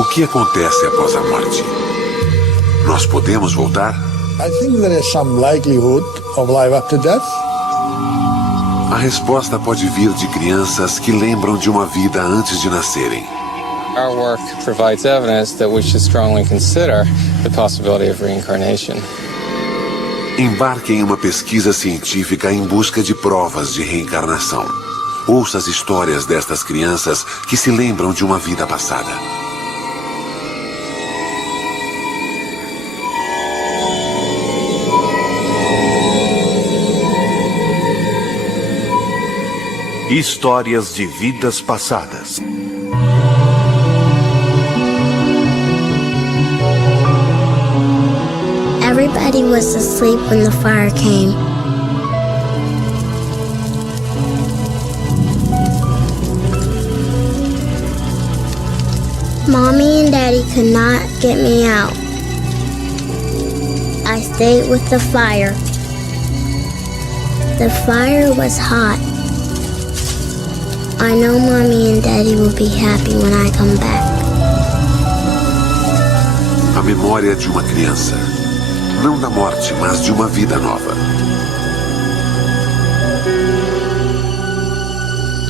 O que acontece após a morte? Nós podemos voltar? I think there is some likelihood of life after death. A resposta pode vir de crianças que lembram de uma vida antes de nascerem. Our work provides evidence that we should strongly consider the possibility of reincarnation. Embarque em uma pesquisa científica em busca de provas de reencarnação. Ouça as histórias destas crianças que se lembram de uma vida passada. Histórias de vidas passadas. Everybody was asleep when the fire came. Mommy and Daddy could not get me out. I stayed with the fire. The fire was hot. I know Mommy and Daddy will be happy when I come back. A memória de uma criança. Não da morte, mas de uma vida nova.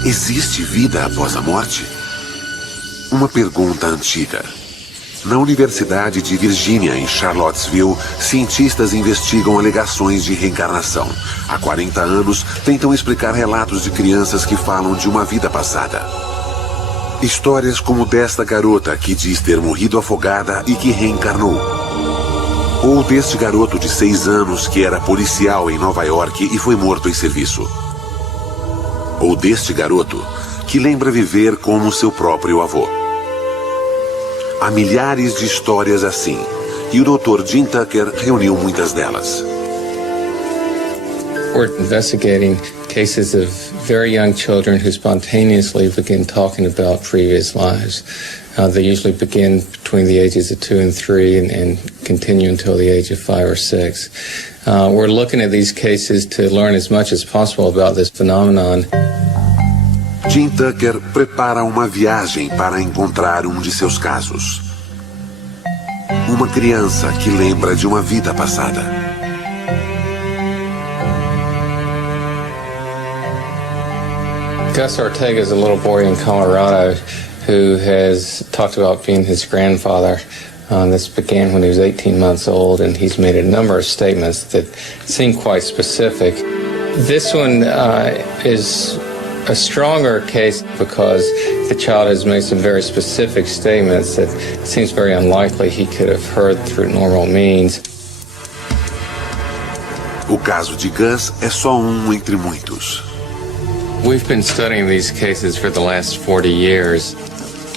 Existe vida após a morte? Uma pergunta antiga. Na Universidade de Virgínia, em Charlottesville, cientistas investigam alegações de reencarnação. Há 40 anos, tentam explicar relatos de crianças que falam de uma vida passada. Histórias como desta garota que diz ter morrido afogada e que reencarnou. Ou deste garoto de 6 anos que era policial em Nova York e foi morto em serviço. Ou deste garoto que lembra viver como seu próprio avô. Há milhares de histórias assim, e o Dr. Jim Tucker reuniu muitas delas. We're investigating cases of very young children who spontaneously begin talking about previous lives. They usually begin between the ages of 2 and 3 and continue until the age of 5 or 6. We're looking at these cases to learn as much as possible about this phenomenon. Jim Tucker prepara uma viagem para encontrar um de seus casos. Uma criança que lembra de uma vida passada. Gus Ortega is a little boy in Colorado who has talked about being his grandfather. This began when he was 18 months old, and he's made a number of statements that seem quite specific. This one is a stronger case because the child has made some very specific statements that it seems very unlikely he could have heard through normal means. O caso de Gus é só um entre muitos. We've been studying these cases for the last 40 years.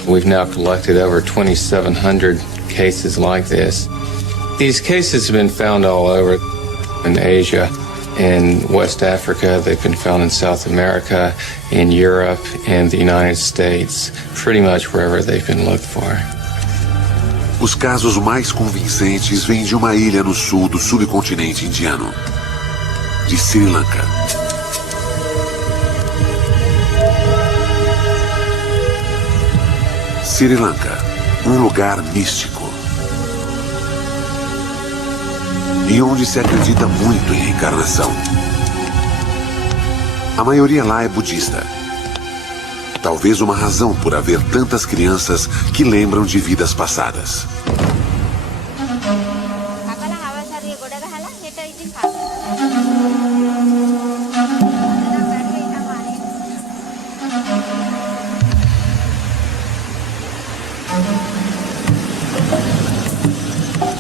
We've now collected over 2,700 cases like this. These cases have been found all over in Asia, in West Africa, they've been found in South America, in Europe, and the United States, pretty much wherever they've been looked for. Os casos mais convincentes vêm de uma ilha no sul do subcontinente indiano, de Sri Lanka. Sri Lanka, um lugar místico. E onde se acredita muito em reencarnação. A maioria lá é budista. Talvez uma razão por haver tantas crianças que lembram de vidas passadas.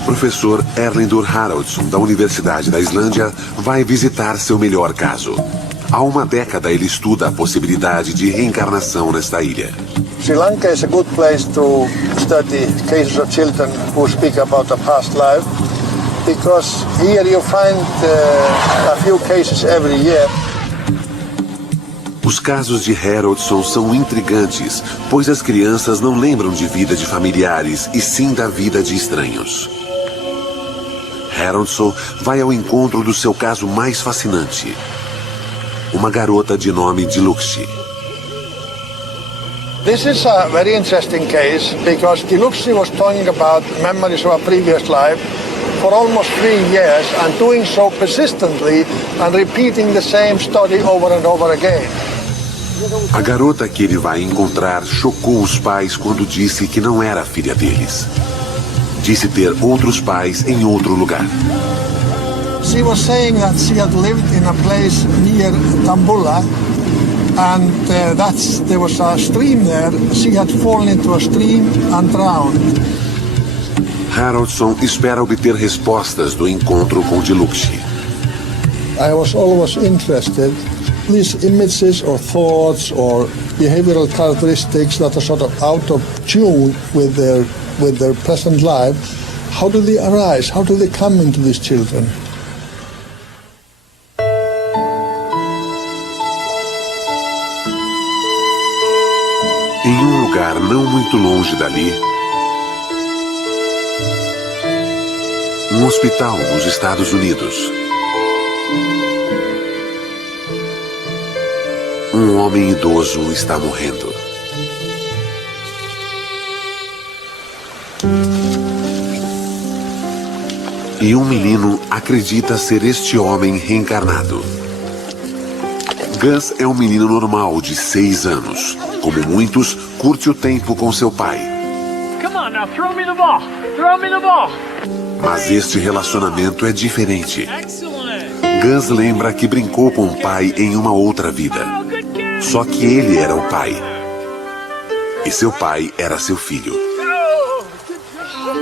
O professor Erlendur Haraldsson, da Universidade da Islândia, vai visitar seu melhor caso. Há uma década ele estuda a possibilidade de reencarnação nesta ilha. Sri Lanka is a good place to study cases of children who speak about a past life, because here you find a few cases every year. Os casos de Haraldsson são intrigantes, pois as crianças não lembram de vida de familiares, e sim da vida de estranhos. Haraldsson vai ao encontro do seu caso mais fascinante. Uma garota de nome Dilukshi. This is a very interesting case because Diluxi was talking about memories of a previous life for almost 3 years and doing so persistently and repeating the same story over and over again. A garota que ele vai encontrar chocou os pais quando disse que não era filha deles. Disse ter outros pais em outro lugar. She was saying that she had lived in a place near Tambula, and there was a stream there. She had fallen into a stream and drowned. Haraldson espera obter respostas do encontro com Diluxi. I was always interested in these images or thoughts or behavioral characteristics that are sort of out of tune with their present life. How do they arise? How do they come into these children? Em um lugar não muito longe dali, um hospital nos Estados Unidos. Um homem idoso está morrendo. E um menino acredita ser este homem reencarnado. Gus é um menino normal de 6 anos. Como muitos, curte o tempo com seu pai. Come on now, throw me the ball. Throw me the ball. Mas este relacionamento é diferente. Excellent. Gus lembra que brincou com o pai em uma outra vida. Só que ele era o pai. E seu pai era seu filho.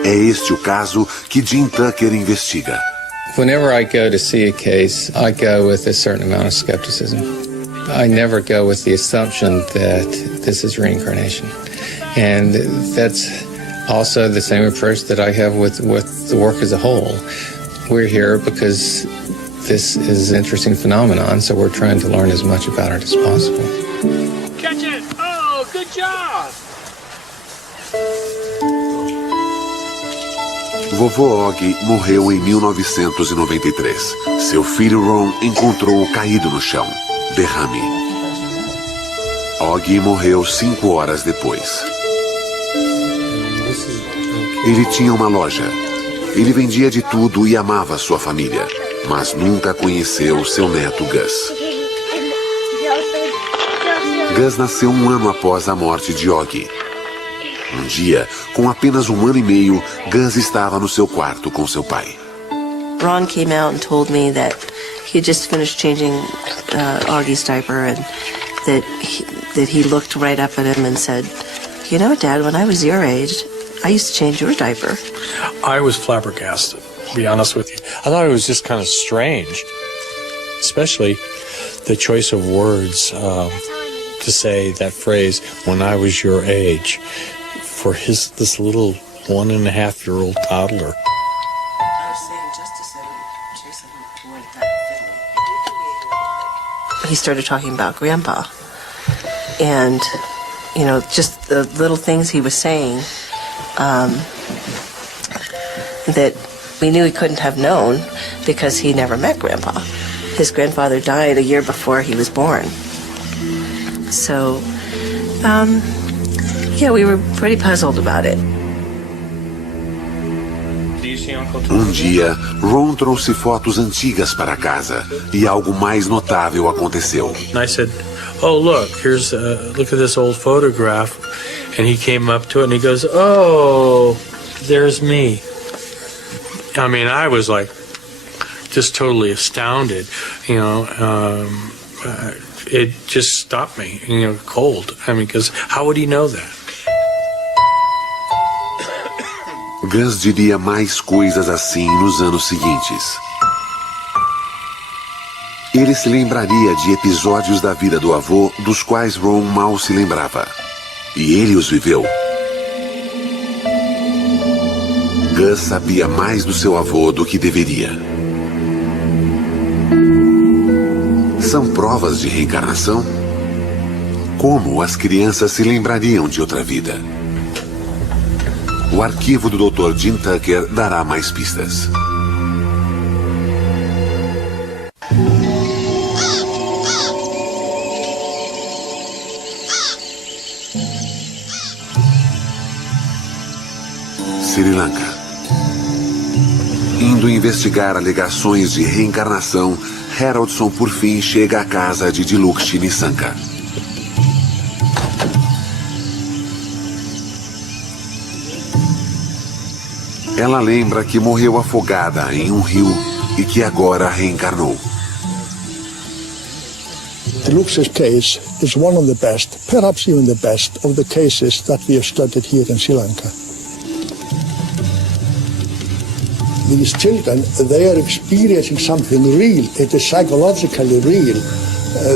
É este o caso que Jim Tucker investiga. Whenever I go to see a case, I go with a certain amount of skepticism. I never go with the assumption that this is reincarnation. And that's also the same approach that I have with the work as a whole. We're here because this is an interesting phenomenon, so we're trying to learn as much about it as possible. Catch it. Oh, good job. Vovô Og morreu em 1993. Seu filho Ron encontrou-o caído no chão. Derrame. Og morreu 5 horas depois. Ele tinha uma loja. Ele vendia de tudo e amava sua família, mas nunca conheceu seu neto Gus. Gus nasceu 1 ano após a morte de Og. Um dia, com apenas 1 ano e meio, Gus estava no seu quarto com seu pai. Ron came out and told me that he had just finished changing Augie's diaper and that he looked right up at him and said, "You know, Dad, when I was your age, I used to change your diaper." I was flabbergasted, to be honest with you. I thought it was just kind of strange, especially the choice of words to say that phrase, "when I was your age," for this little 1.5-year-old toddler. He started talking about Grandpa, and just the little things he was saying that we knew he couldn't have known because he never met Grandpa. His grandfather died a year before he was born. So, we were pretty puzzled about it. Um dia, Ron trouxe fotos antigas para casa e algo mais notável aconteceu. And I said, "Oh, look at this old photograph." And he came up to it and he goes, "Oh, there's me." I mean, I was like just totally astounded, it just stopped me, cold. I mean, because how would he know that? Gus diria mais coisas assim nos anos seguintes. Ele se lembraria de episódios da vida do avô dos quais Ron mal se lembrava. E ele os viveu. Gus sabia mais do seu avô do que deveria. São provas de reencarnação? Como as crianças se lembrariam de outra vida? O arquivo do Dr. Jim Tucker dará mais pistas. Sri Lanka. Indo investigar alegações de reencarnação, Haroldson por fim chega à casa de Dilukshi Nisanka. Ela lembra que morreu afogada em um rio e que agora reencarnou. Dilukshi's case is one of the best, perhaps even the best, of the cases that we have studied here in Sri Lanka. These children, they are experiencing something real. It is psychologically real.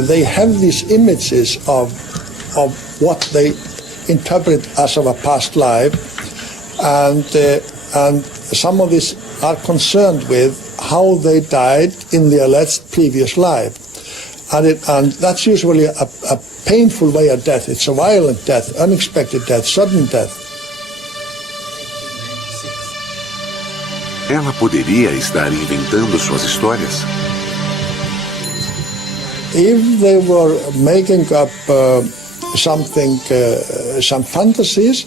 They have these images of what they interpret as of a past life, and some of these are concerned with how they died in the alleged previous life. And that's usually a painful way of death. It's a violent death, unexpected death, sudden death. Ela poderia estar inventando suas histórias? If they were making up some fantasies,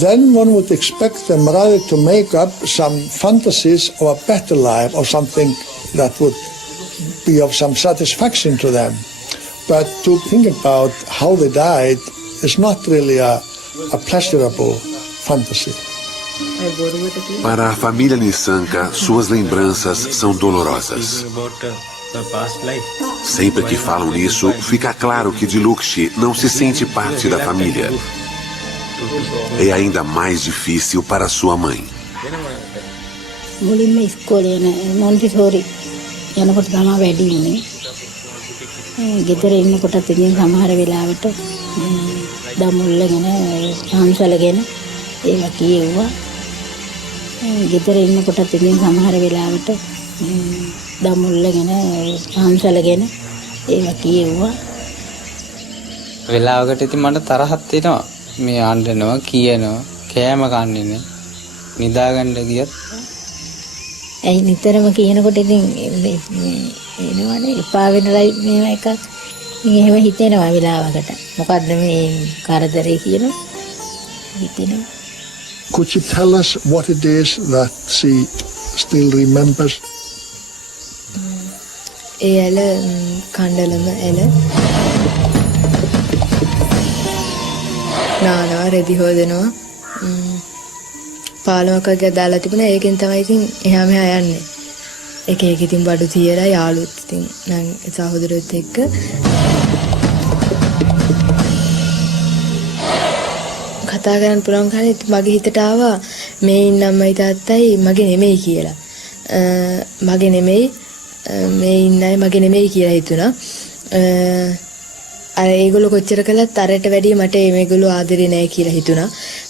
then one would expect them rather to make up some fantasies of a better life or something that would be of some satisfaction to them. But to think about how they died is not really a pleasurable fantasy. Para a família Nisanka, suas lembranças são dolorosas. Sempre que falam nisso, fica claro que Dilukshi não se sente parte da família. É ainda mais difícil para sua mãe. ගෙදර ඉන්නකොටත් ඉතින් සමහර වෙලාවට දමුල්ලගෙන හම්සලගෙන ඒවා කියෙව්වා. වෙලාවකට ඉතින් මට තරහක් එනවා. මේ අඬනවා කියනවා කෑම කන්නේ නැහැ. නිදාගන්න ගියත් ඇයි නිතරම කියනකොට ඉතින් එනවනේ එපා වෙනලයි මේවා එකක්. ඉතින් එහෙම හිතෙනවා වෙලාවකට. මොකද්ද මේ කරදරේ කියනවා හිතෙනවා. Could you tell us what it is that she still remembers? එල කණ්ඩලම එල නානවා රෙදි හොදනවා පාලමකක් දාලා තිබුණා ඒකෙන් තමයි ඉතින් එහා මෙහා යන්නේ එක එක ඉතින් බඩු තියලා යාළුවොත් ඉතින් නම් සහෝදරයොත් එක්ක කතා කරන්න පුළුවන් කන්නේ මගේ හිතට ආවා මේ ඉන්න අම්මයි තාත්තයි මගේ නෙමෙයි කියලා. මගේ නෙමෙයි මේ ඉන්නයි මගේ නෙමෙයි කියලා හිතුණා. අර ඒගොල්ලෝ කොච්චර කළත් අරට වැඩිය මට මේගොල්ලෝ ආදරේ නැහැ කියලා හිතුණා.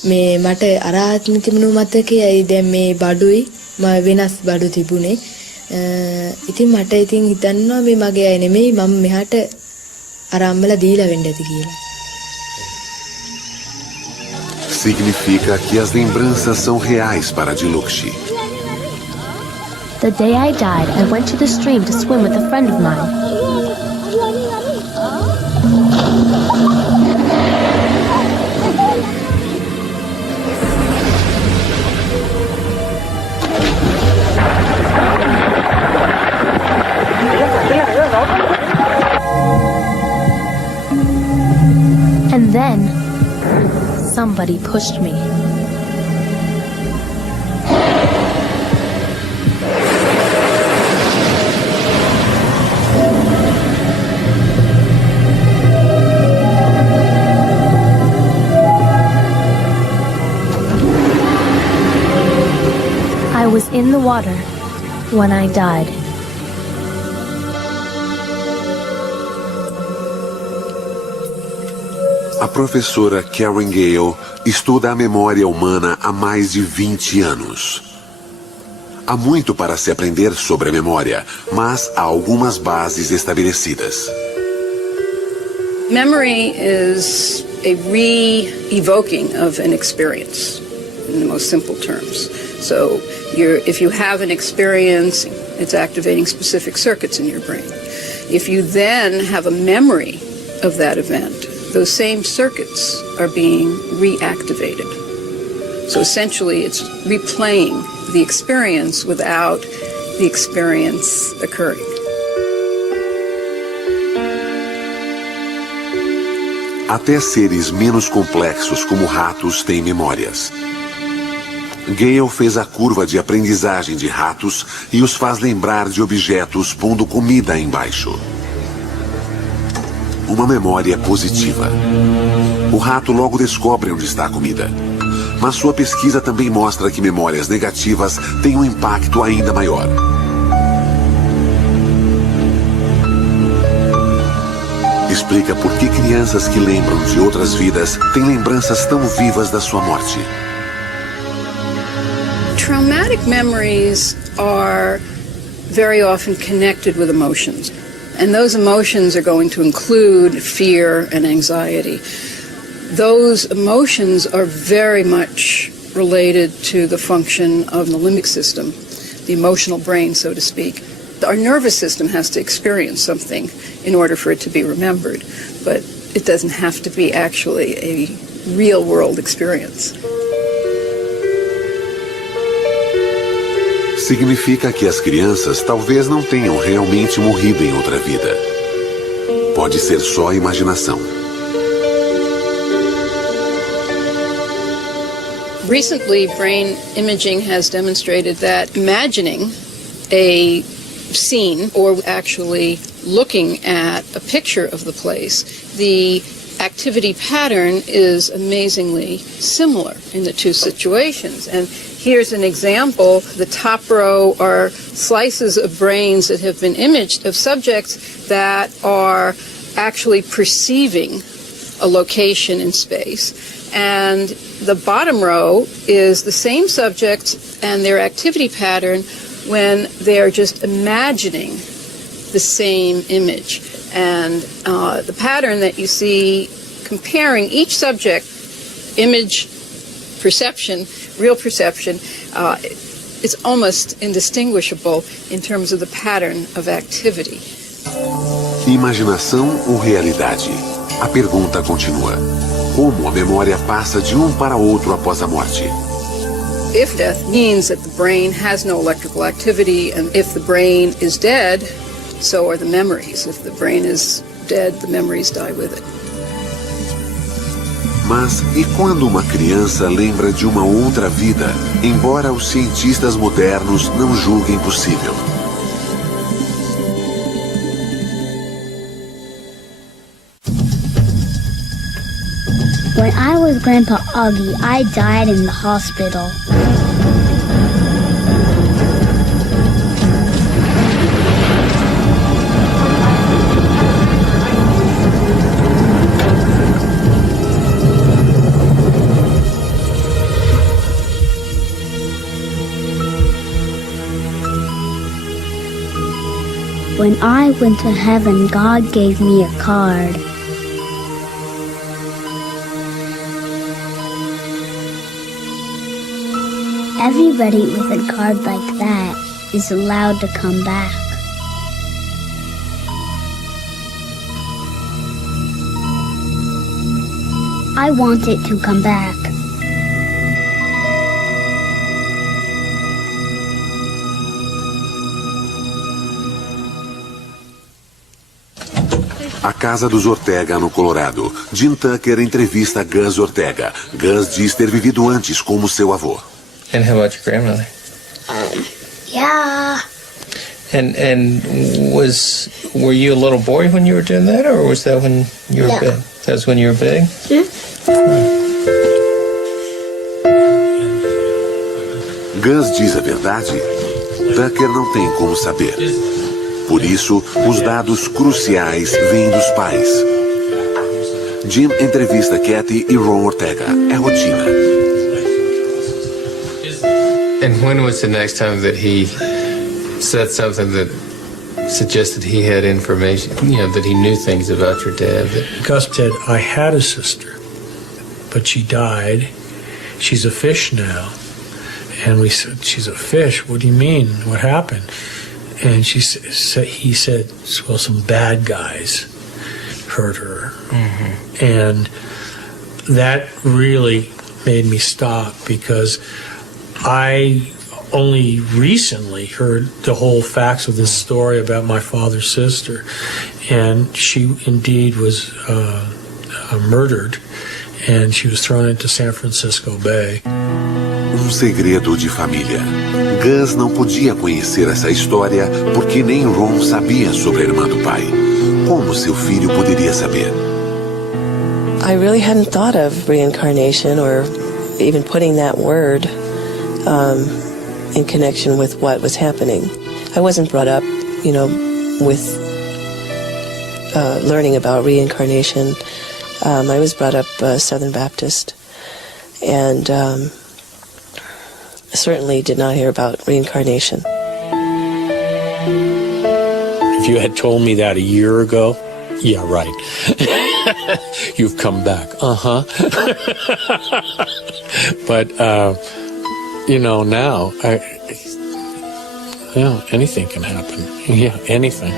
මේ මට අර ආත්ම තිබුණු මතකයයි දැන් මේ බඩුයි මම වෙනස් බඩු තිබුණේ. ඉතින් මට ඉතින් හිතන්නවා මේ මගේ අය නෙමෙයි මම මෙහාට අර අම්මලා දීලා වෙන්න ඇති කියලා. Significa que as lembranças são reais para Dilukshi. The day I died, I went to the stream to swim with a friend of mine. And then somebody pushed me. I was in the water when I died. A professora Karen Gale estuda a memória humana há mais de 20 anos. Há muito para se aprender sobre a memória, mas há algumas bases estabelecidas. Memory is a re-evoking of an experience, in the most simple terms. So if you have an experience, it's activating specific circuits in your brain. If you then have a memory of that event, those same circuits are being reactivated. So essentially, it's replaying the experience without the experience occurring. Até seres menos complexos como ratos têm memórias. Gale fez a curva de aprendizagem de ratos e os faz lembrar de objetos pondo comida embaixo. Uma memória positiva. O rato logo descobre onde está a comida. Mas sua pesquisa também mostra que memórias negativas têm um impacto ainda maior. Explica por que crianças que lembram de outras vidas têm lembranças tão vivas da sua morte. Traumatic memories are very often connected with emotions. And those emotions are going to include fear and anxiety. Those emotions are very much related to the function of the limbic system, the emotional brain, so to speak. Our nervous system has to experience something in order for it to be remembered, but it doesn't have to be actually a real-world experience. Significa que as crianças talvez não tenham realmente morrido em outra vida. Pode ser só imaginação. Recently, brain imaging has demonstrated that imagining a scene or actually looking at a picture of the place, the activity pattern is amazingly similar in the two situations. And here's an example. The top row are slices of brains that have been imaged of subjects that are actually perceiving a location in space. And the bottom row is the same subjects and their activity pattern when they're just imagining the same image. And the pattern that you see comparing each subject, image, perception, real perception, is almost indistinguishable in terms of the pattern of activity. Imaginação ou realidade? A pergunta continua. Como a memória passa de um para outro após a morte? If death means that the brain has no electrical activity, and if the brain is dead, so are the memories. If the brain is dead, the memories die with it. Mas e quando uma criança lembra de uma outra vida, embora os cientistas modernos não julguem possível? When I was Grandpa Augie, I died in the hospital. When I went to heaven, God gave me a card. Everybody with a card like that is allowed to come back. I want it to come back. A casa dos Ortega, no Colorado. Jim Tucker entrevista Gus Ortega. Gus diz ter vivido antes como seu avô. And how about your grandmother? Yeah. And were you a little boy when you were doing that, or was that when you were big? That was when you were big? Gus diz a verdade? Tucker não tem como saber. Por isso, os dados cruciais vêm dos pais. Jim entrevista Kathy e Ron Ortega. É rotina. And when was the next time that he said something that suggested he had information, that he knew things about your dad? Gus said, I had a sister, but she died. She's a fish now. And we said, she's a fish? What do you mean? What happened? And he said, well, some bad guys hurt her. Mm-hmm. And that really made me stop, because I only recently heard the whole facts of this story about my father's sister, and she indeed was murdered, and she was thrown into San Francisco Bay. Segredo de família. Gus não podia conhecer essa história porque nem Ron sabia sobre a irmã do pai. Como seu filho poderia saber? I really hadn't thought of reincarnation or even putting that word in connection with what was happening. I wasn't brought up, with learning about reincarnation. I was brought up Southern Baptist, and certainly did not hear about reincarnation. If you had told me that a year ago, yeah, right. You've come back. But, now, anything can happen. Yeah, anything.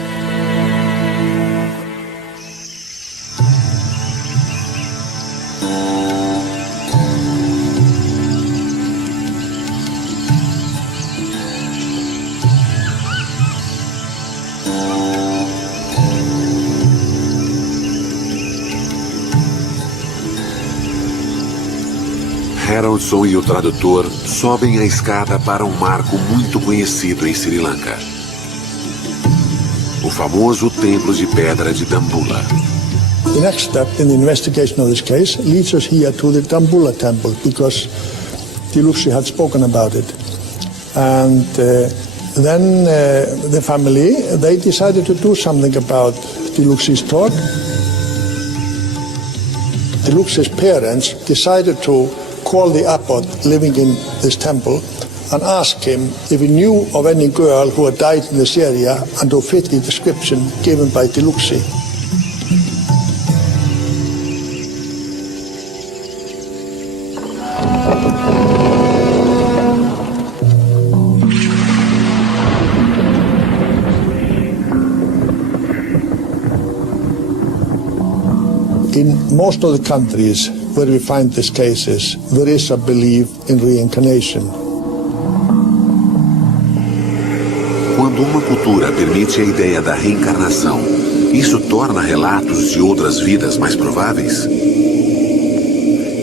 Haroldson e o tradutor sobem a escada para um marco muito conhecido em Sri Lanka. O famoso templo de pedra de Dambulla. The next step in the investigation of this case leads us here to the Dambulla temple, because Tiluksi had spoken about it. And then the family, they decided to do something about Tiluksi's talk. Tiluksi's parents decided to call the abbot living in this temple and ask him if he knew of any girl who had died in this area and who fit the description given by Tiluksi. In most of the countries where we find these cases, there is a belief in reincarnation. Quando uma cultura permite a ideia da reencarnação, isso torna relatos de outras vidas mais prováveis?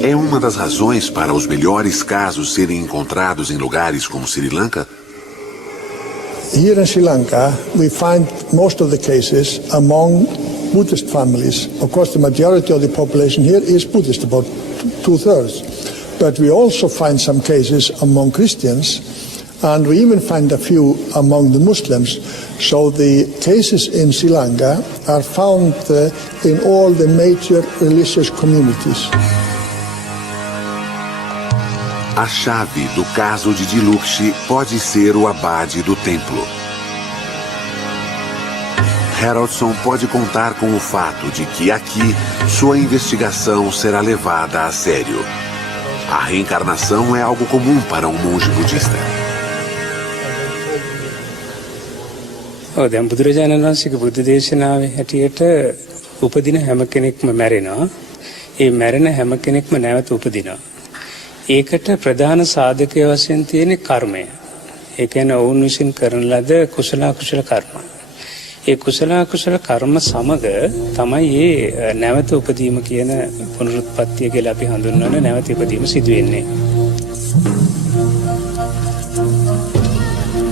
É uma das razões para os melhores casos serem encontrados em lugares como Sri Lanka? Here in Sri Lanka, we find most of the cases among Buddhist families. Of course, the majority of the population here is Buddhist, about 2/3. But we also find some cases among Christians, and we even find a few among the Muslims. So the cases in Sri Lanka are found in all the major religious communities. A chave do caso de Tiluksi pode ser o abade do templo. Haroldson pode contar com o fato de que aqui sua investigação será levada a sério. A reencarnação é algo comum para um monge budista. දැන් බුදුරජාණන් වහන්සේගේ බුද්ධ දේශනාවේ හැටියට උපදින හැම කෙනෙක්ම මැරෙනවා. ඒ මැරෙන හැම කෙනෙක්ම නැවත උපදිනවා. ඒකට ප්‍රධාන සාධකය වශයෙන් තියෙන කර්මය. ඒ කියන්නේ ඔවුන් විසින් කරන ලද කුසල අකුසල කර්ම. ඒ කුසල අකුසල කර්ම සමග තමයි මේ නැවත උපදීම කියන පුනරුත්පත්තිය කියලා අපි හඳුන්වන නැවත උපදීම සිදු වෙන්නේ.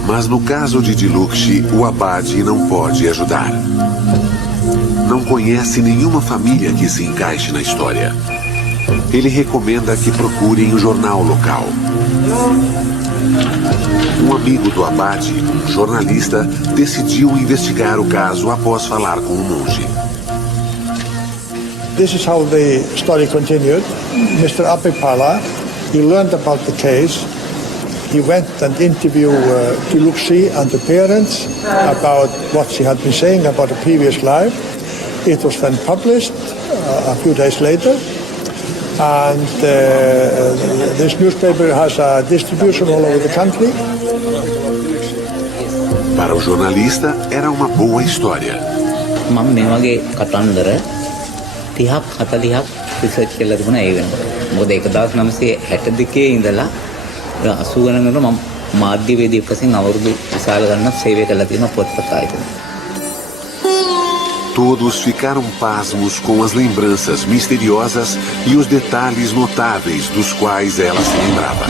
Mas no caso de Tiluksi, o abade não pode ajudar. Não conhece nenhuma família que se encaixe na história. Ele recomenda que procurem o jornal local. Um amigo do abade, um jornalista, decidiu investigar o caso após falar com o monge. This is how the story continued. Mr. Apipala, he learned about the case. He went and interviewed Tiluksi and the parents about what she had been saying about a previous life. It was then published a few days later. And this newspaper has a distribution all over the country. Para o jornalista, era uma boa história. මම මේ වගේ කතන්දර 30ක් 40ක් රිසර්ච් කරලා තිබුණා ඒ වෙනකොට. මොකද 1962 ඉඳලා 80 ගණනකට මම මාධ්‍යවේදියෙක් වශයෙන් අවුරුදු විශාල ගණනක් සේවය කළා තියෙනවා පොත්පත් ආයතන. Todos ficaram pasmos com as lembranças misteriosas e os detalhes notáveis dos quais ela se lembrava.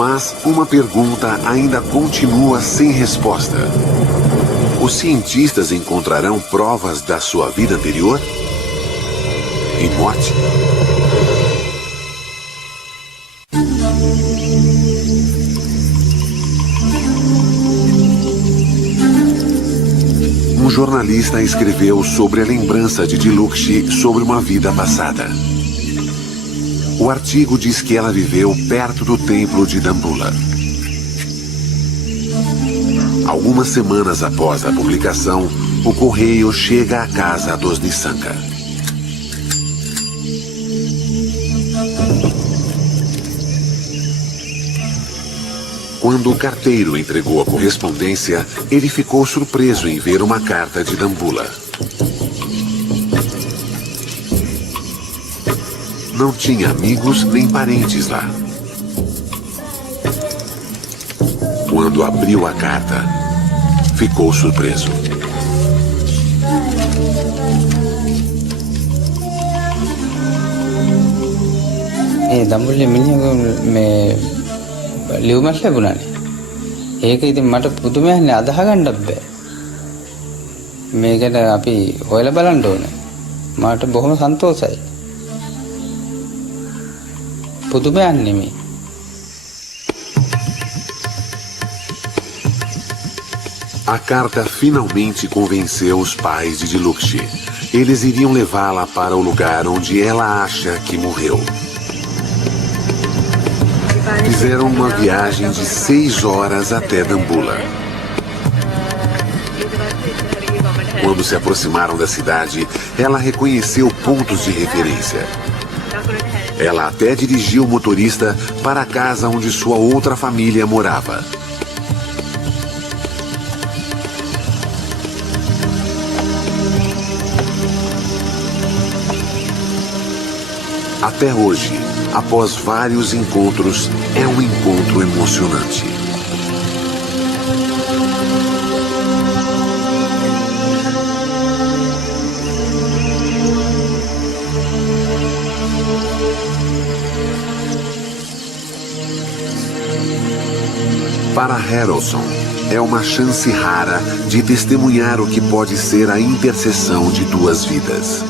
Mas uma pergunta ainda continua sem resposta. Os cientistas encontrarão provas da sua vida anterior? E morte? Um jornalista escreveu sobre a lembrança de Dilukshi sobre uma vida passada. O artigo diz que ela viveu perto do templo de Dambulla. Algumas semanas após a publicação, o correio chega à casa dos Nissanka. Quando o carteiro entregou a correspondência, ele ficou surpreso em ver uma carta de Dambulla. Não tinha amigos nem parentes lá. Quando abriu a carta, ficou surpreso. දඹුල්ලේ මිනිහා මේ ලියුමක් ලැබුණානේ. ඒක ඉතින් මට පුදුමයක්නේ අදහ ගන්නත් බෑ. මේකට අපි හොයලා බලන්න ඕනේ. මට බොහොම සන්තෝෂයි. පුදුමයක් නෙමෙයි. A carta finalmente convenceu os pais de Dilukshi. Eles iriam levá-la para o lugar onde ela acha que morreu. Fizeram uma viagem de 6 horas até Dambulla. Quando se aproximaram da cidade, ela reconheceu pontos de referência. Ela até dirigiu o motorista para a casa onde sua outra família morava. Até hoje, após vários encontros, é um encontro emocionante. Para Harrelson, é uma chance rara de testemunhar o que pode ser a intercessão de 2 vidas.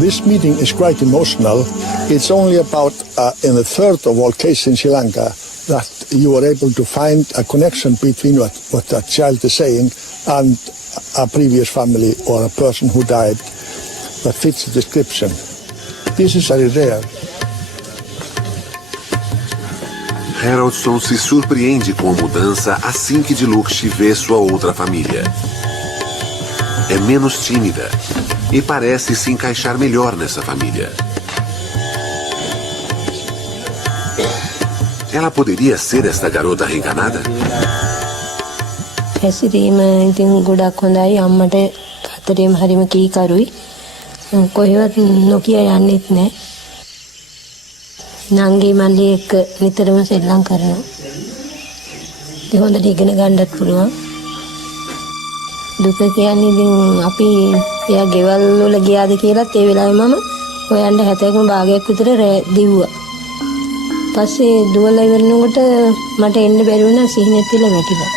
This meeting is quite emotional. It's only about in a third of all cases in Sri Lanka that you are able to find a connection between what that child is saying and a previous family or a person who died that fits the description. This is very rare. Harrelson se surpreende com a mudança assim que Dilukshi vê sua outra família. É menos tímida e parece se encaixar melhor nessa família. Ela poderia ser esta garota reencarnada? හැසිරීම ඉතින් ගොඩක් හොඳයි අම්මට අතරේම හරිම කීකරුයි කොහෙවත් නොකිය යන්නෙත් නෑ නංගි මල්ලි එක්ක නිතරම සෙල්ලම් කරනවා ඉතින් හොඳට ඉගෙන ගන්නත් පුළුවන් දුක කියන්නේ ඉතින් අපි එයා ගෙවල් වල ගියාද කියලාත් ඒ වෙලාවේ මම හොයන්න 70ක භාගයක් විතර දිව්වා පස්සේ දුවලා ඉවරනකොට මට එන්න බැරි වුණා සිහිනෙත් තියලා වැටිලා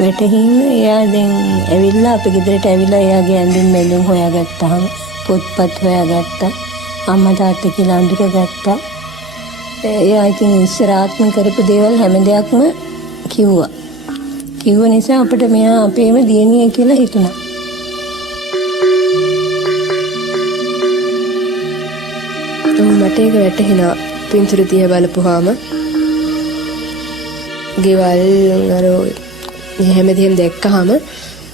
වැටහින්න එයා දැන් ඇවිල්ලා අපේ ගෙදරට ඇවිල්ලා එයාගේ ඇඳුම් මැලුම් හොයාගත්තාම පොත්පත් හොයාගත්තා අම්මා තාත්තා කියලා අඳුරගත්තා එයා ඉතින් ඉස්සරහටම කරපු දේවල් හැම දෙයක්ම කිව්ව නිසා අපිට මෙයා අපේම දියණිය කියලා හිතුණා මට ඒක වැටහෙනවා පින්තූර දිහා බලපුවාම ගෙවල් අර හැමදේම දැක්කහම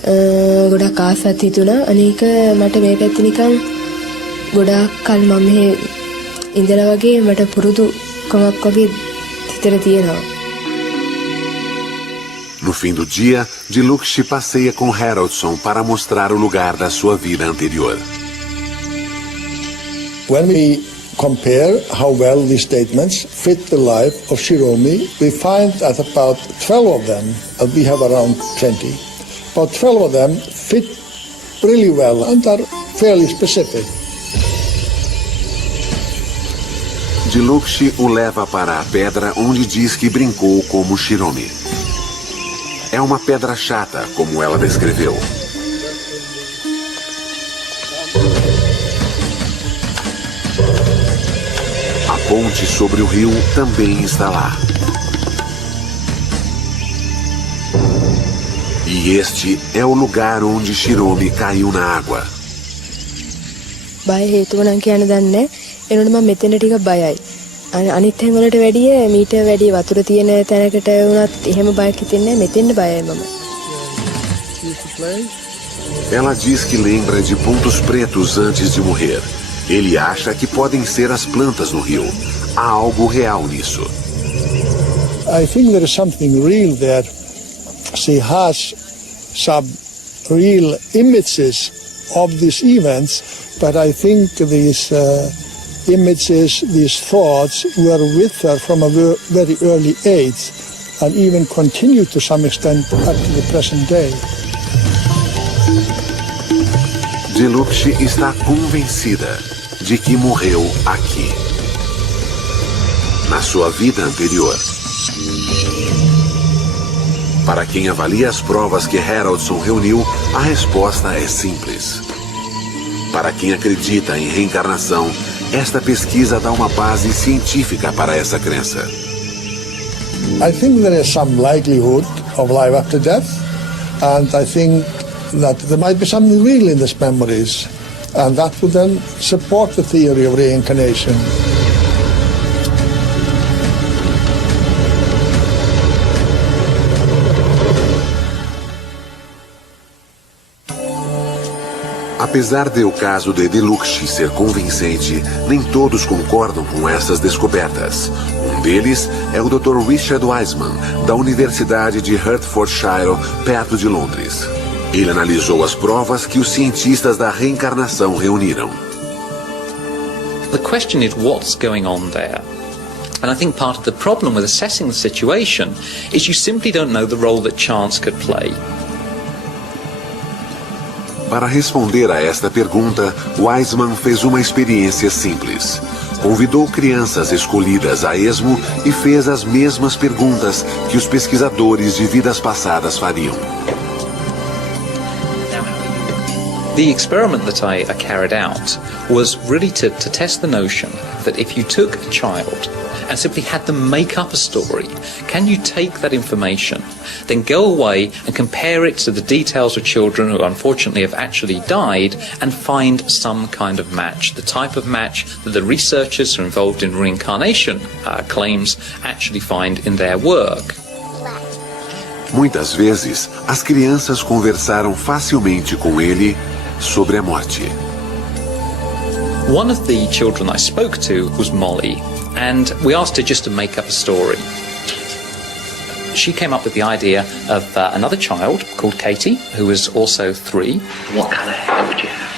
ගොඩක් ආසත් හිතුණා. අනේක මට මේ පැත්තේ නිකන් ගොඩාක් කල් මම මෙහෙ ඉඳලා වගේ මට පුරුදු කමක් වගේ හිතට තියෙනවා. No fim do dia, Diluxi passeia com Haroldson para mostrar o lugar da sua vida anterior. When we compare how well these statements fit the life of Shiromi, we find that about 12 of them, we have around 20, about 12 of them fit really well and are fairly specific. Diluxi o leva para a pedra onde diz que brincou como Shiromi. É uma pedra chata, como ela descreveu. A ponte sobre o rio também está lá. E este é o lugar onde Shiromi caiu na água. බය හේතුව නම් කියන්න දන්නේ. එනකොට මම මෙතන ටික බයයි. අනිත් තැන් වලට වැඩිය මීට වැඩි වතුර තියෙන තැනකට වුණත් එහෙම බයක් හිතෙන්නේ නැහැ. මෙතෙන්ද බයයි මම. Ela diz que lembra de pontos pretos antes de morrer. Ele acha que podem ser as plantas no rio. Há algo real nisso. I think there is something real there. She has some real images of these events, but I think these images, these thoughts were with her from a very early age and even continue to some extent up to the present day. Diluxi está convencida de que morreu aqui, na sua vida anterior. Para quem avalia as provas que Haroldson reuniu, a resposta é simples. Para quem acredita em reencarnação, esta pesquisa dá uma base científica para essa crença. I think there is some likelihood of life after death, and I think that there might be something real in these memories, and that would then support the theory of reincarnation. Apesar de o caso de Diluxi ser convincente, nem todos concordam com essas descobertas. Um deles é o Dr. Richard Wiseman, da Universidade de Hertfordshire, perto de Londres. Ele analisou as provas que os cientistas da reencarnação reuniram. The question is what's going on there? And I think part of the problem with assessing the situation is you simply don't know the role that chance could play. Para responder a esta pergunta, Wiseman fez uma experiência simples. Convidou crianças escolhidas a esmo e fez as mesmas perguntas que os pesquisadores de vidas passadas fariam. The experiment that I carried out was really to test the notion that if you took a child and simply had them make up a story, can you take that information, then go away and compare it to the details of children who unfortunately have actually died and find some kind of match, the type of match that the researchers who are involved in reincarnation claims actually find in their work. Muitas vezes, as crianças conversaram facilmente com ele sobre a morte. One of the children I spoke to was Molly, and we asked her just to make up a story. She came up with the idea of another child called Katie, who was also 3. What colour hair would you have?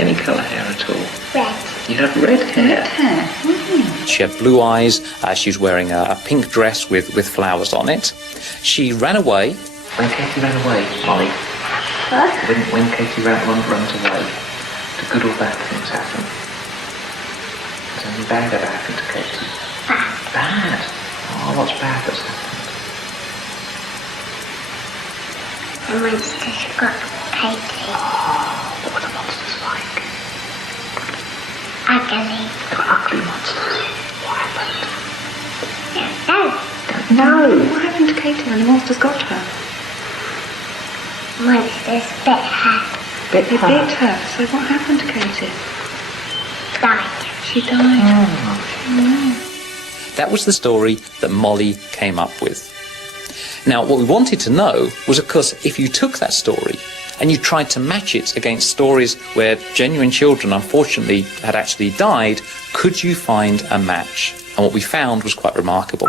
Any colour hair at all? Red. You have red hair? Red hair. Mm. She had blue eyes, she was wearing a pink dress with flowers on it. She ran away. When Katie ran away, Molly? What? When Katie runs away, do good or bad things happen? Has anything bad ever happened to Katie? Bad? Oh, what's bad that's happened? The monsters got Katie. What were the monsters like? Ugly. They were ugly monsters. What happened? No. No! What happened to Katie when the monsters got her? Monsters bit her. Bit They bit her. So what happened to Katie? Died. She died. That was the story that Molly came up with. Now, what we wanted to know was, of course, if you took that story and you tried to match it against stories where genuine children, unfortunately, had actually died, could you find a match? And what we found was quite remarkable.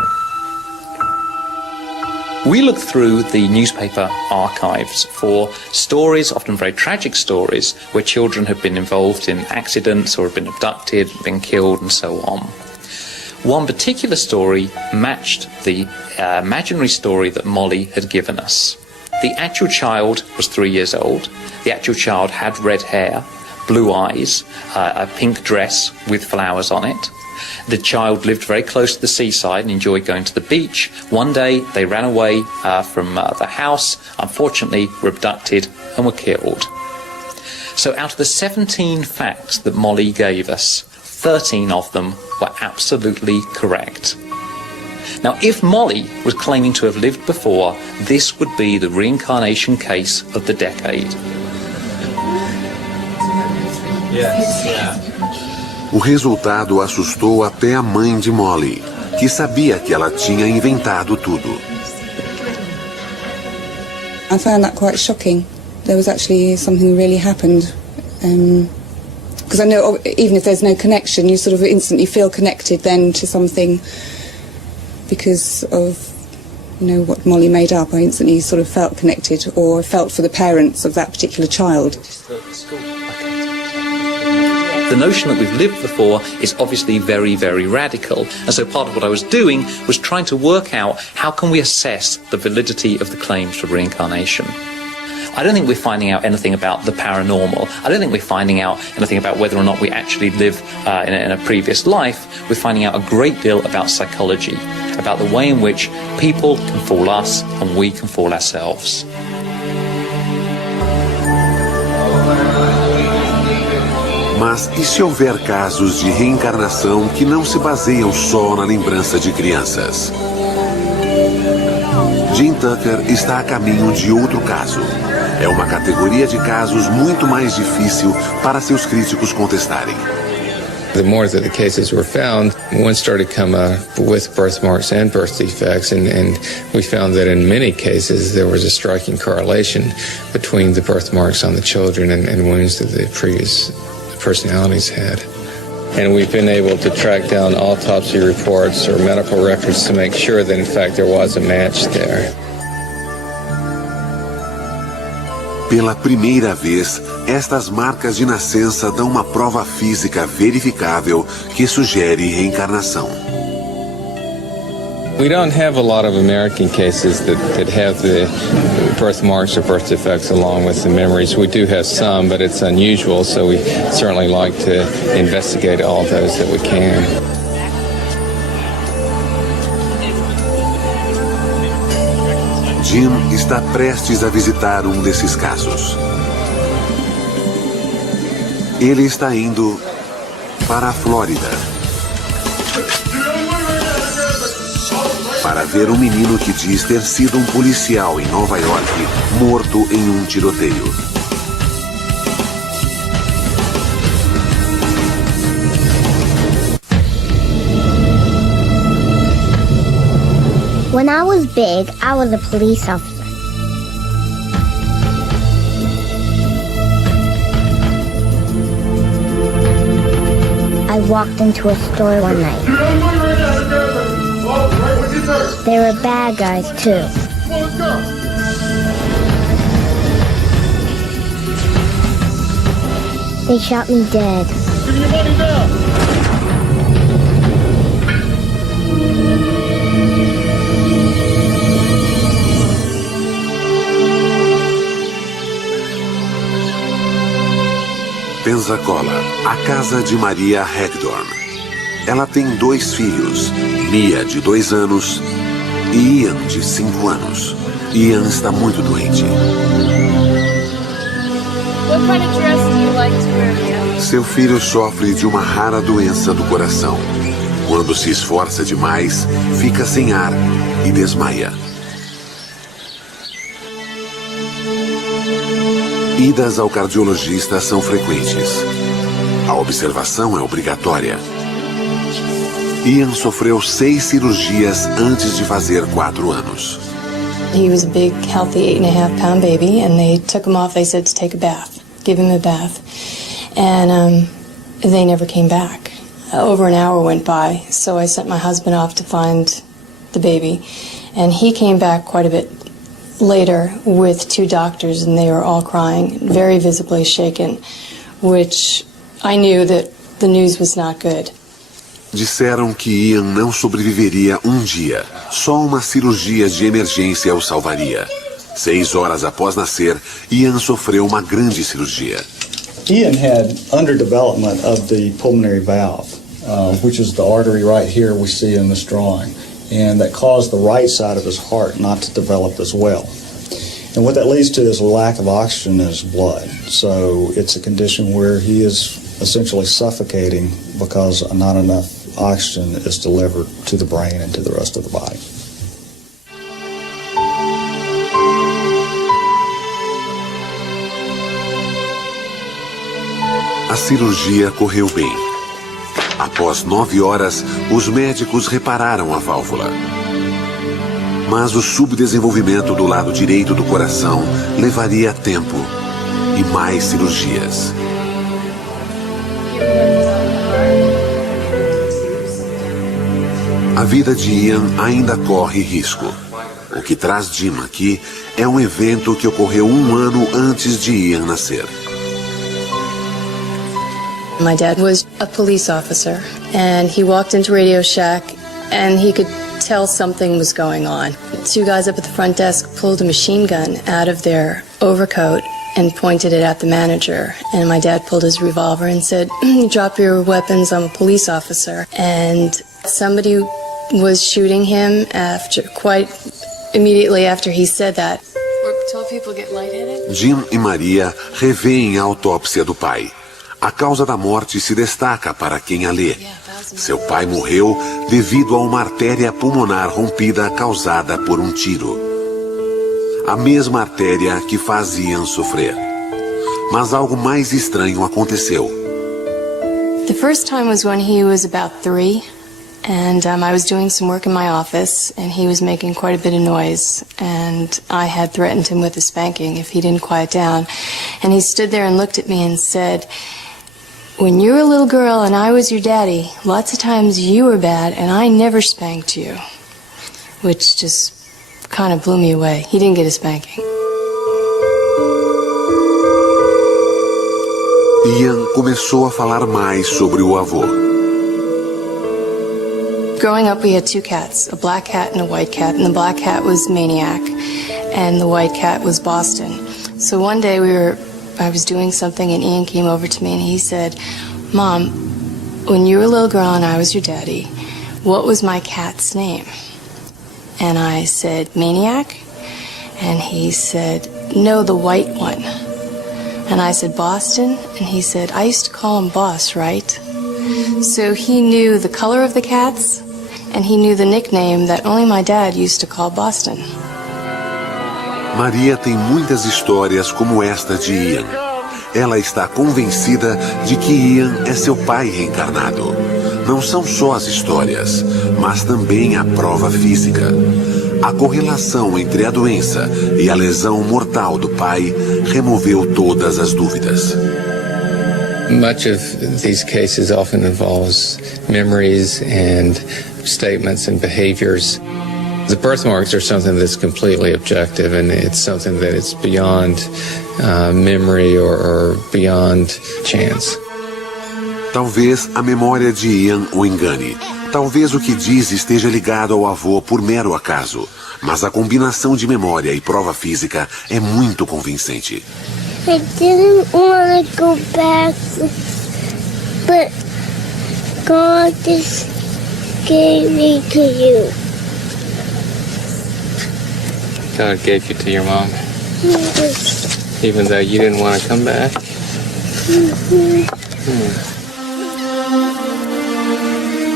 We looked through the newspaper archives for stories, often very tragic stories, where children had been involved in accidents or had been abducted, been killed, and so on. One particular story matched the imaginary story that Molly had given us. The actual child was 3 years old. The actual child had red hair, blue eyes, a pink dress with flowers on it. The child lived very close to the seaside and enjoyed going to the beach. One day they ran away from the house, unfortunately were abducted and were killed. So out of the 17 facts that Molly gave us, 13 of them were absolutely correct. Now, if Molly was claiming to have lived before, this would be the reincarnation case of the decade. Yes, yeah. O resultado assustou até a mãe de Molly, que sabia que ela tinha inventado tudo. I found that quite shocking. There was actually something really happened. Because I know even if there's no connection, you sort of instantly feel connected then to something because of, you know, what Molly made up. I instantly sort of felt connected or felt for the parents of that particular child. The notion that we've lived before is obviously very, very radical. And so part of what I was doing was trying to work out how can we assess the validity of the claims for reincarnation. I don't think we're finding out anything about the paranormal. I don't think we're finding out anything about whether or not we actually live in a previous life. We're finding out a great deal about psychology, about the way in which people can fool us and we can fool ourselves. Mas e se houver casos de reencarnação que não se baseiam só na lembrança de crianças? Jim Tucker está a caminho de outro caso. É uma categoria de casos muito mais difícil para seus críticos contestarem. The more that the cases were found, one started to come with birthmarks and birth defects, and we found that in many cases there was a striking correlation between the birthmarks on the children and wounds that the previous personalities had. And we've been able to track down autopsy reports or medical records to make sure that in fact there was a match there. Pela primeira vez, estas marcas de nascença dão uma prova física verificável que sugere reencarnação. We don't have a lot of American cases that have the birthmarks or birth defects along with the memories. We do have some, but it's unusual, so we certainly like to investigate all those that we can. Jim está prestes a visitar um desses casos. Ele está indo para a Flórida para ver um menino que diz ter sido um policial em Nova York morto em um tiroteio. When I was big, I was a police officer. I walked into a store one night. There were bad guys, too. They shot me dead. Give me your money now! Pensacola, a casa de Maria Hagdorn. Ela tem 2 filhos, Mia, de 2 anos, e Ian, de 5 anos. Ian está muito doente. What kind of dress do you like to wear, Mia? Seu filho sofre de uma rara doença do coração. Quando se esforça demais, fica sem ar e desmaia. Idas ao cardiologista são frequentes. A observação é obrigatória. Ian sofreu 6 cirurgias antes de fazer 4 anos. He was a big, healthy 8.5-pound baby, and they took him off. They said to take a bath, give him a bath. And they never came back. Over an hour went by, so I sent my husband off to find the baby. And he came back quite a bit later with 2 doctors, and they were all crying, very visibly shaken, which I knew that the news was not good. Disseram que Ian não sobreviveria um dia. Só uma cirurgia de emergência o salvaria. 6 horas após nascer, Ian sofreu uma grande cirurgia. Ian had underdevelopment of the pulmonary valve, which is the artery right here we see in this drawing, and that caused the right side of his heart not to develop as well. And what that leads to is a lack of oxygen in his blood. So it's a condition where he is essentially suffocating because not enough oxygen is delivered to the brain and to the rest of the body. A cirurgia correu bem. Após 9 horas, os médicos repararam a válvula. Mas o subdesenvolvimento do lado direito do coração levaria tempo e mais cirurgias. A vida de Ian ainda corre risco. O que traz Jim aqui é um evento que ocorreu 1 ano antes de Ian nascer. My dad was a police officer, and he walked into Radio Shack, and he could tell something was going on. 2 guys up at the front desk pulled a machine gun out of their overcoat and pointed it at the manager. And my dad pulled his revolver and said, "Drop your weapons, I'm a police officer." And somebody was shooting him quite immediately after he said that. 12 people get lightheaded. Jim e Maria revêem a autópsia do pai. A causa da morte se destaca para quem a lê. Seu pai morreu devido a uma artéria pulmonar rompida causada por um tiro. A mesma artéria que faz Ian sofrer. Mas algo mais estranho aconteceu. The first time was when he was about 3, and I was doing some work in my office, and he was making quite a bit of noise, and I had threatened him with a spanking if he didn't quiet down. And he stood there and looked at me and said, "When you were a little girl and I was your daddy, lots of times you were bad and I never spanked you." Which just kind of blew me away. He didn't get a spanking. Ian começou a falar mais sobre o avô. Growing up, we had 2 cats, a black cat and a white cat, and the black cat was Maniac, and the white cat was Boston. So one day I was doing something, and Ian came over to me and he said, "Mom, when you were a little girl and I was your daddy, what was my cat's name?" And I said, "Maniac?" And he said, "No, the white one." And I said, "Boston?" And he said, "I used to call him Boss, right?" So he knew the color of the cats, and he knew the nickname that only my dad used to call Boston. Maria tem muitas histórias como esta de Ian. Ela está convencida de que Ian é seu pai reencarnado. Não são só as histórias, mas também a prova física. A correlação entre a doença e a lesão mortal do pai removeu todas as dúvidas. Much of these cases often involves memories and statements and behaviors. The birthmarks are something that's completely objective, and it's something that is beyond memory or beyond chance. Talvez a memória de Ian o engane. Talvez o que diz esteja ligado ao avô por mero acaso. Mas a combinação de memória e prova física é muito convincente. I didn't want to go back, but God just gave me to you. God gave you to your mom, Yes. even though you didn't want to come back?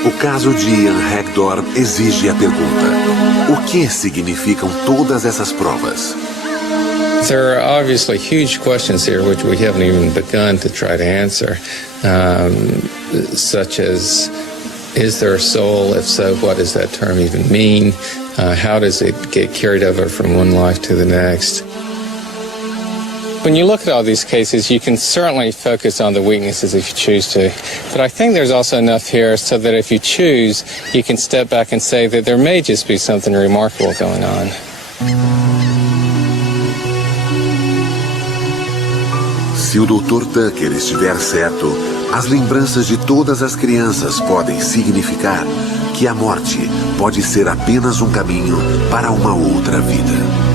O caso de Ian Hector exige a pergunta: o que significam todas essas provas? There are obviously huge questions here which we haven't even begun to try to answer, such as, is there a soul? If so, what does that term even mean? How does it get carried over from one life to the next? When you look at all these cases, you can certainly focus on the weaknesses if you choose to. But I think there's also enough here so that if you choose, you can step back and say that there may just be something remarkable going on. Se o Dr. Tucker estiver certo, as lembranças de todas as crianças podem significar que a morte pode ser apenas um caminho para uma outra vida.